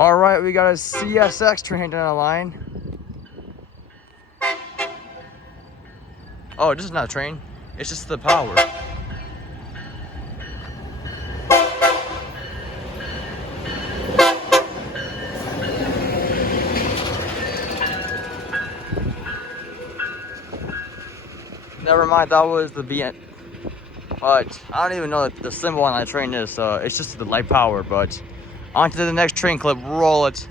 All right, we got a CSX train down the line. Oh, this is not a train. It's just the power. Never mind, that was the BN. But I don't even know what the symbol on that train is, so it's just the light power. But on to the next train clip, roll it.